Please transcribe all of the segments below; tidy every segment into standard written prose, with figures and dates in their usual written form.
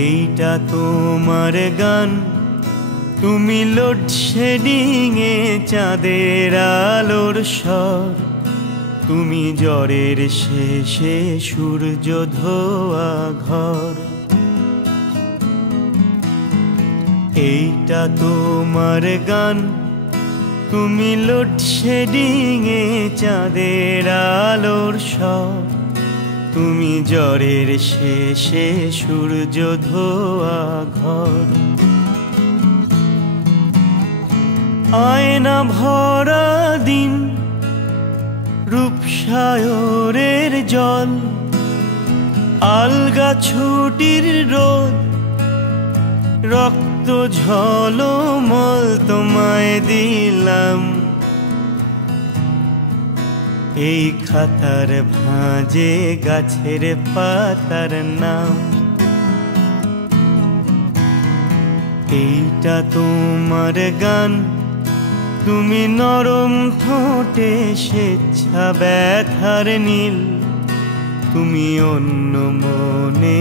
এইটা তোমার গান, তুমি লোডশেডিং এ চাঁদের আলোর স্বর, তুমি জ্বরের শেষে সূর্য ধোয়া ঘর। এইটা তোমার গান, তুমি লোডশেডিং এ চাঁদের আলোর স্বর, তুমি জ্বরের শেষে সূর্য ধোয়া ঘর। আয়না ভরা দিন, রূপসায়রের জল, আলগা ছুটির রোদ, রক্ত ঝলমল তোমায় দিলাম। এই খাতার ভাঁজে গাছের পাতার নাম। এইটা তোমার গান, তুমি নরম ঠোঁটে স্বেচ্ছা ব্যথার নীল, তুমি অন্য মনে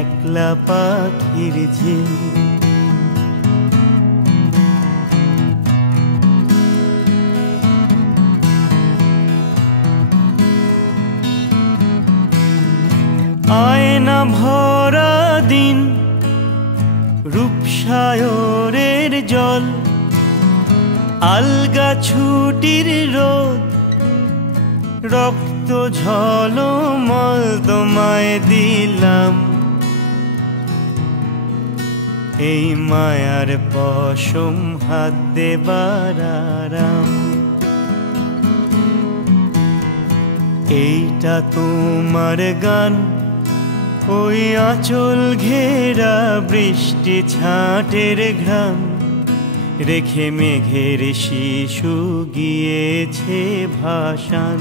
একলা পাখির ঝিল। আয়না ভরা দিন, রূপসায়রের জল, আলগা ছুটির রোদ, রক্ত ঝলমল তোমায় দিলাম। এই মায়ার পশম হাত দেবার আরাম। এইটা তোমার গান, ওই আঁচল ঘেরা বৃষ্টি ছাঁটের ঘ্রাণ, রেখে মেঘের শিশু গিয়েছে ভাসান।